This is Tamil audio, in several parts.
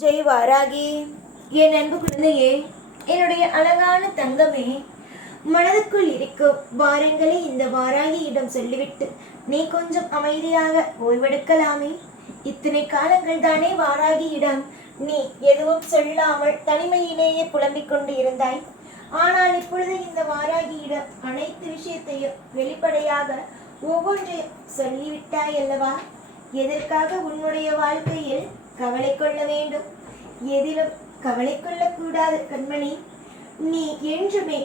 ஜெய் வாராகி என் அன்பு குழந்தையே என்னுடைய அழகான தங்கமே மனதுக்குள் இருக்கும் வாரங்களை இந்த வாராகியிடம் சொல்லிவிட்டு நீ கொஞ்சம் அமைதியாக ஓய்வெடுக்கலாமே. இத்தனை காலங்கள் தானே வாராகியிடம் நீ எதுவும் சொல்லாமல் தனிமையிலேயே புலம்பிக் கொண்டு இருந்தாய். ஆனால் இப்பொழுது இந்த வாராகியிடம் அனைத்து விஷயத்தையும் வெளிப்படையாக ஒவ்வொன்றையும் சொல்லிவிட்டாய் அல்லவா? எதற்காக உன்னுடைய வாழ்க்கையில் கவலை கொள்ள வேண்டும். எதிலும் கவலை கொள்ளக்கூடாது கண்மணி. நீ என்றுமே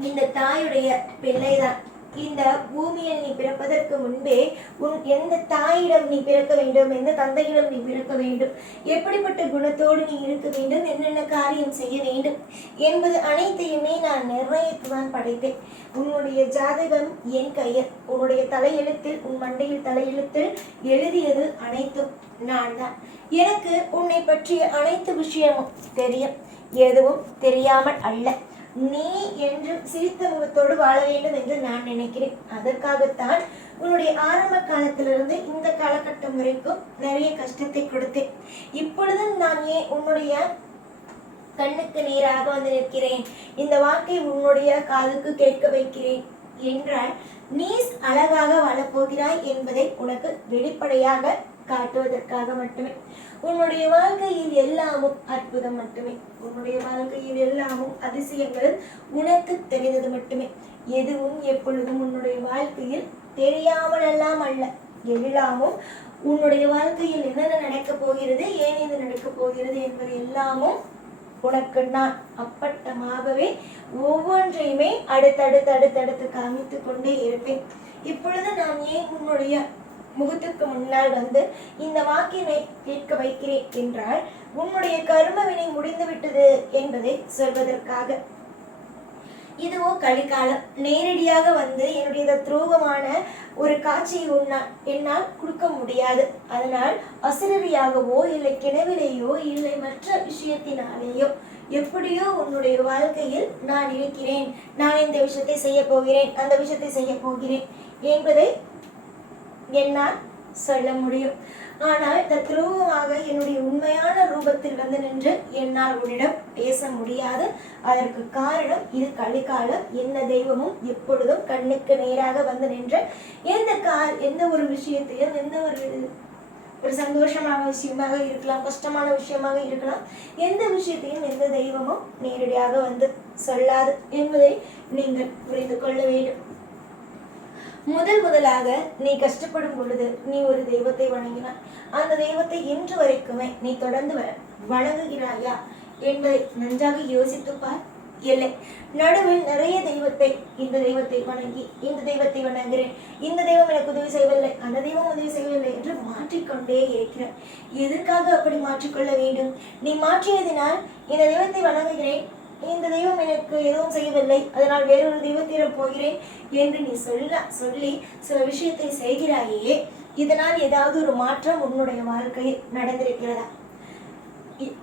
இந்த தாயுடைய பிள்ளைதான். இந்த பூமியில் நீ பிறப்பதற்கு முன்பே உன் எந்த தாயிடம் நீ பிறக்க வேண்டும் எந்த தந்தையிடம் நீ பிறக்க வேண்டும் எப்படிப்பட்ட குணத்தோடு நீ இருக்க வேண்டும் என்னென்ன காரியம் செய்ய வேண்டும் என்பது அனைத்தையுமே நான் நிர்ணயித்துதான் படைத்தேன். உன்னுடைய ஜாதகம் என் கையில் உன்னுடைய தலையெழுத்தில் உன் மண்டையில் தலையெழுத்தில் எழுதியது அனைத்தும் நான் தான் எனக்கு உன்னை பற்றிய அனைத்து விஷயமும் தெரியும் எதுவும் தெரியாமல் அல்ல. நீ என்று சிரித்த முகத்தோடு வாழ வேண்டும் என்று நான் நினைக்கிறேன். அதற்காகத்தான் உன்னுடைய ஆரம்ப காலத்திலிருந்து இந்த காலகட்டம் வரைக்கும் நிறைய கஷ்டத்தை கொடுத்தேன். இப்பொழுது நான் ஏன் உன்னுடைய கண்ணுக்கு நேராக வந்து நிற்கிறேன். இந்த வாக்கை உன்னுடைய காதுக்கு கேட்க வைக்கிறேன் என்றால் நீ அழகாக வாழப்போகிறாய் என்பதை உனக்கு வெளிப்படையாக காட்டுவதற்காக மட்டுமே. உன்னுடைய வாழ்க்கையில் எல்லாமும் அற்புதம் மட்டுமே. உன்னுடைய வாழ்க்கையில் எல்லாமும் அதிசயங்கள் உனக்கு தெரிந்தது மட்டுமே. எதுவும் எப்பொழுதும் உன்னுடைய வாழ்க்கையில் தெரியாமல் எல்லாம் அல்ல. எல்லாமும் உன்னுடைய வாழ்க்கையில் என்னென்ன நடக்கப் போகிறது ஏன் இது நடக்கப் போகிறது என்பது எல்லாமும் உனக்கு நான் அப்பட்டமாகவே ஒவ்வொன்றையுமே அடுத்தடுத்து அடுத்தடுத்து காமித்து கொண்டே இருப்பேன். இப்பொழுது நான் ஏன் உன்னுடைய முகத்துக்கு முன்னால் வந்து இந்த வாக்கினை கேட்க வைக்கிறேன் என்றால் உன்னுடைய கர்மவினை முடிந்துவிட்டது என்பதை சொல்வதற்காக. இதுவோ கலிகாலம் நேரடியாக வந்து என்னுடைய துரோகமான ஒரு காட்சியை உன்னால் என்னால் கொடுக்க முடியாது. அதனால் அசிரரியாகவோ இல்லை கிணவிலேயோ இல்லை மற்ற விஷயத்தினாலேயோ எப்படியோ உன்னுடைய வாழ்க்கையில் நான் இருக்கிறேன். நான் இந்த விஷயத்தை செய்ய போகிறேன். அந்த விஷயத்தை செய்ய போகிறேன் என்பதை என்னால் சொல்ல முடியும்? ஆனால் இந்த துருவமாக என்னுடைய உண்மையான ரூபத்தில் வந்து நின்று என்னால் உன்னிடம் பேச முடியாது. அதற்கு காரணம் இது கலிகாலம். எந்த தெய்வமும் எப்பொழுதும் கண்ணுக்கு நேராக வந்து நின்று எந்த கார் எந்த ஒரு விஷயத்தையும் எந்த ஒரு ஒரு சந்தோஷமான விஷயமாக இருக்கலாம் கஷ்டமான விஷயமாக இருக்கலாம் எந்த விஷயத்தையும் எந்த தெய்வமும் நேரடியாக வந்து சொல்லாது என்பதை நீங்கள் புரிந்து கொள்ள வேண்டும். முதல் முதலாக நீ கஷ்டப்படும் பொழுது நீ ஒரு தெய்வத்தை வணங்கினாய். அந்த தெய்வத்தை இன்று வரைக்குமே நீ தொடர்ந்து வ- வணங்குகிறாயா என்பதை நன்றாக யோசித்து பார். இல்லை நடுவில் நிறைய தெய்வத்தை இந்த தெய்வத்தை வணங்கி இந்த தெய்வத்தை வணங்குகிறேன் இந்த தெய்வம் எனக்கு உதவி செய்யவில்லை அந்த தெய்வம் உதவி செய்யவில்லை என்று மாற்றிக்கொண்டே இருக்கிறார் எதற்காக அப்படி மாற்றிக்கொள்ள வேண்டும்? நீ மாற்றியதினால் இந்த தெய்வத்தை வணங்குகிறேன் இந்த தெய்வம் எனக்கு எதுவும் செய்யவில்லை. அதனால் வேறொரு தெய்வத்திடம் போகிறேன் என்று நீ சொல்ல சொல்லி சில விஷயத்தை செய்கிறாயே இதனால் ஏதாவது ஒரு மாற்றம் உன்னுடைய வாழ்க்கையில் நடந்திருக்கிறதா?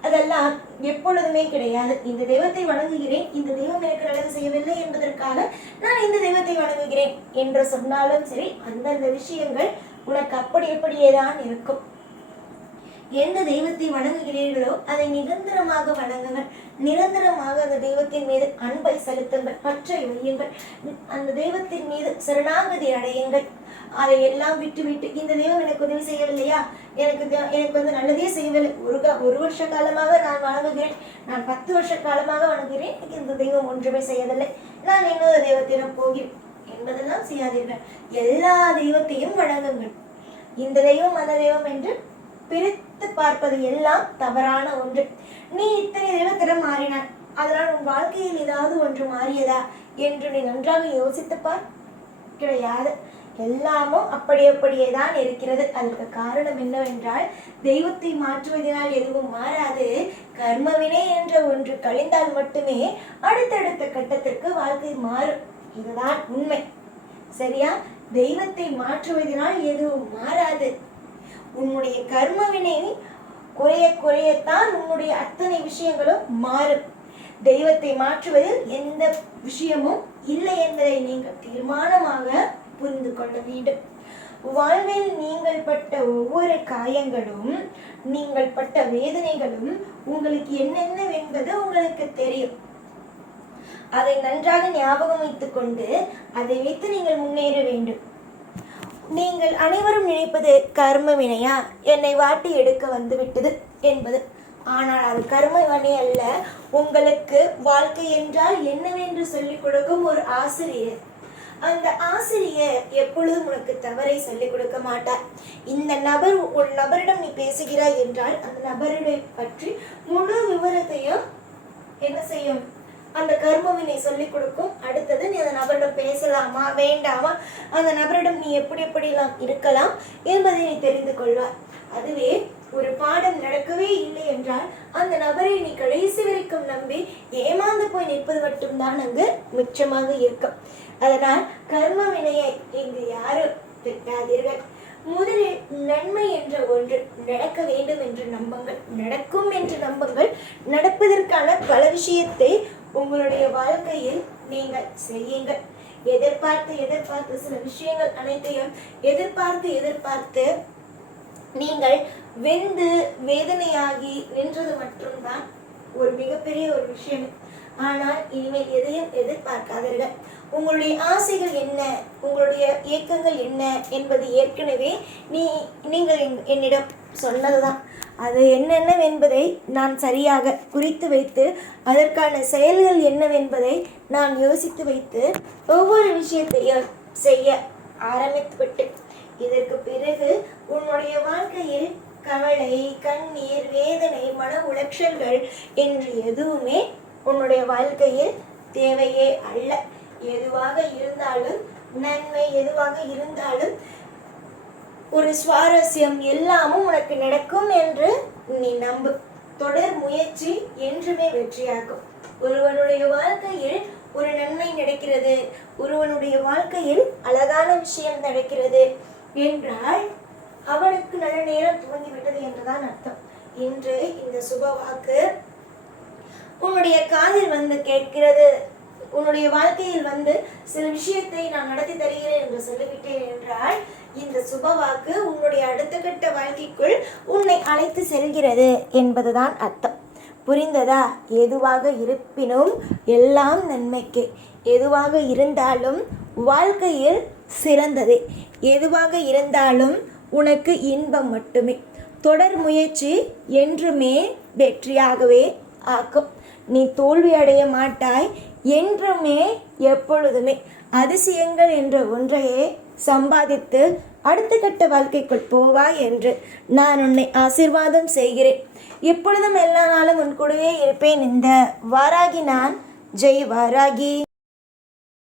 அதெல்லாம் எப்பொழுதுமே கிடையாது. இந்த தெய்வத்தை வணங்குகிறேன் இந்த தெய்வம் எனக்கு நல்லது செய்யவில்லை என்பதற்காக நான் இந்த தெய்வத்தை வணங்குகிறேன் என்று சொன்னாலும் சரி அந்தந்த விஷயங்கள் உனக்கு அப்படி அப்படியே தான் இருக்கும். எந்த தெய்வத்தை வணங்குகிறீர்களோ அதை நிரந்தரமாக வணங்குங்கள். நிரந்தரமாக அந்த தெய்வத்தின் மீது அன்பை செலுத்துங்கள். பற்றை வையுங்கள் அந்த தெய்வத்தின் மீது சரணாகதி அடையுங்கள். அதை எல்லாம் விட்டு விட்டு இந்த தெய்வம் எனக்கு உதவி செய்யவில்லையா? எனக்கு எனக்கு வந்து நல்லதே செய்யவில்லை. ஒரு ஒரு வருஷ காலமாக நான் வணங்குகிறேன். நான் பத்து வருஷ காலமாக வணங்குகிறேன். இந்த தெய்வம் ஒன்றுமே செய்யவில்லை. நான் இன்னொரு தெய்வத்திடம் போகிறேன். என்பதெல்லாம் செய்யாதீர்கள். எல்லா தெய்வத்தையும் வணங்குங்கள். இந்த தெய்வம் அந்த தெய்வம் என்று பிரித்து பார்ப்பது எல்லாம் தவறான ஒன்று. நீ இத்தனை தெய்வத்திடம் மாறினாய். அதனால் உன் வாழ்க்கையில் ஏதாவது ஒன்று மாறியதா என்று நீ நன்றாக யோசித்துப்பார் கிடையாது. எல்லாமும் அப்படி அப்படியே தான் இருக்கிறது. அதற்கு காரணம் என்னவென்றால் தெய்வத்தை மாற்றுவதனால் எதுவும் மாறாது. கர்மவினை என்ற ஒன்று கழிந்தால் மட்டுமே அடுத்தடுத்த கட்டத்திற்கு வாழ்க்கை மாறும். இதுதான் உண்மை. சரியா? தெய்வத்தை மாற்றுவதனால் எதுவும் மாறாது. உன்னுடைய கர்மவினை குறைய குறையத்தான் உன்னுடைய அத்தனை விஷயங்களும் மாறும். தெய்வத்தை மாற்றுவதில் எந்த விஷயமும் இல்லை என்பதை நீங்கள் தீர்மானமாக புரிந்து கொள்ள வேண்டும். வாழ்வில் நீங்கள் பட்ட ஒவ்வொரு காயங்களும் நீங்கள் பட்ட வேதனைகளும் உங்களுக்கு என்னென்ன என்பது உங்களுக்கு தெரியும். அதை நன்றாக ஞாபகம் வைத்துக் கொண்டு அதை வைத்து நீங்கள் முன்னேற வேண்டும். நீங்கள் அனைவரும் நினைப்பது கர்ம வினையா என்னை வாட்டி எடுக்க வந்துவிட்டது என்பது. ஆனால் அது கர்ம வினை அல்ல. உங்களுக்கு வாழ்க்கை என்றால் என்னவென்று சொல்லிக் கொடுக்கும் ஒரு ஆசிரியர். அந்த ஆசிரியர் எப்பொழுதும் உனக்கு தவறை சொல்லிக் கொடுக்க மாட்டார். இந்த நபர் ஒரு நபரிடம் நீ பேசுகிறாய் என்றால் அந்த நபரிடம் பற்றி முழு விவரத்தையும் என்ன செய்யும்? அந்த கர்மவினை சொல்லிக் கொடுக்கும். அடுத்தது நீ அந்த நபரிடம் பேசலாமா வேண்டாமா? அந்த நபரிடம் நீ எப்படி எப்படிலாம் இருக்கலாம் என்பதை நீ தெரிந்து கொள்வாய். அதுவே ஒரு பாடம் நடக்கவே இல்லை என்றால் அந்த நபரை நீ கடைசி வரைக்கும் நம்பி ஏமாந்து போய் நிற்பது மட்டும்தான் அங்கு மிச்சமாக இருக்கும். அதனால் கர்ம வினையை இங்கு யாரும் திட்டாதீர்கள். முதலில் நன்மை என்ற ஒன்று நடக்க வேண்டும் என்று நம்புங்கள் நடக்கும் என்று நம்புங்கள் நடப்பதற்கான பல விஷயத்தை உங்களுடைய வாழ்க்கையில் நீங்கள் செய்யுங்கள். எதிர்பார்த்து எதிர்பார்த்து சில விஷயங்கள் அனைத்தையும் எதிர்பார்த்து எதிர்பார்த்து நீங்கள் வெந்து வேதனையாகி நின்றது மட்டும்தான் ஒரு மிகப்பெரிய ஒரு விஷயம். ஆனால் இனிமேல் எதையும் எதிர்பார்க்காதீர்கள். உங்களுடைய ஆசைகள் என்ன? உங்களுடைய இயக்கங்கள் என்ன? என்பது ஏற்கனவே நீ நீங்கள் என்னிடம் சொன்னதுதான். அது என்னென்னவென்பதை நான் சரியாக குறித்து வைத்து அதற்கான செயல்கள் என்னவென்பதை நான் யோசித்து வைத்து ஒவ்வொரு விஷயத்தையும் செய்ய ஆரம்பித்துவிட்டு இதற்கு பிறகு உன்னுடைய வாழ்க்கையில் கவலை கண்ணீர் வேதனை மன உளைச்சல்கள் என்று எதுவுமே உன்னுடைய வாழ்க்கையில் தேவையே அல்ல. எதுவாக இருந்தாலும் நன்மை எதுவாக இருந்தாலும் ஒரு சுவாரஸ்யம் எல்லாமும் உனக்கு நடக்கும் என்று நீ நம்பு. தொடர் முயற்சி என்றுமே வெற்றியாகும் ஒருவனுடைய வாழ்க்கையில் ஒரு நன்மை நடக்கிறது. ஒருவனுடைய வாழ்க்கையில் அழகான விஷயம் நடக்கிறது என்றால் அவனுக்கு நல்ல நேரம் துவங்கிவிட்டது என்றுதான் அர்த்தம். இன்று இந்த சுப வாக்கு உன்னுடைய காதில் வந்து கேட்கிறது. உன்னுடைய வாழ்க்கையில் வந்து சில விஷயத்தை நான் நடத்தி தருகிறேன் என்று சொல்லிவிட்டேன் என்றால் இந்த சுபவாக்கு உன்னுடைய அடுத்த கட்ட வாழ்க்கைக்குள் உன்னை அழைத்து செல்கிறது என்பதுதான் அர்த்தம். புரிந்ததா? எதுவாக இருப்பினும் எல்லாம் நன்மைக்கு. எதுவாக இருந்தாலும் வாழ்க்கையில் சிறந்தது. எதுவாக இருந்தாலும் உனக்கு இன்பம் மட்டுமே. தொடர் முயற்சி என்றுமே வெற்றியாகவே ஆக்கும். நீ தோல்வி அடைய மாட்டாய். என்றுமே எப்பொழுதுமே அதிசயங்கள் என்ற ஒன்றையே சம்பாதித்து அடுத்த கட்ட வாழ்க்கைக்குள் போவாய் என்று நான் உன்னை ஆசீர்வாதம் செய்கிறேன். எப்பொழுதும் எல்லா நாளும் உன் கூடவே இருப்பேன். இந்த வாராகி நான். ஜெய் வாராகி.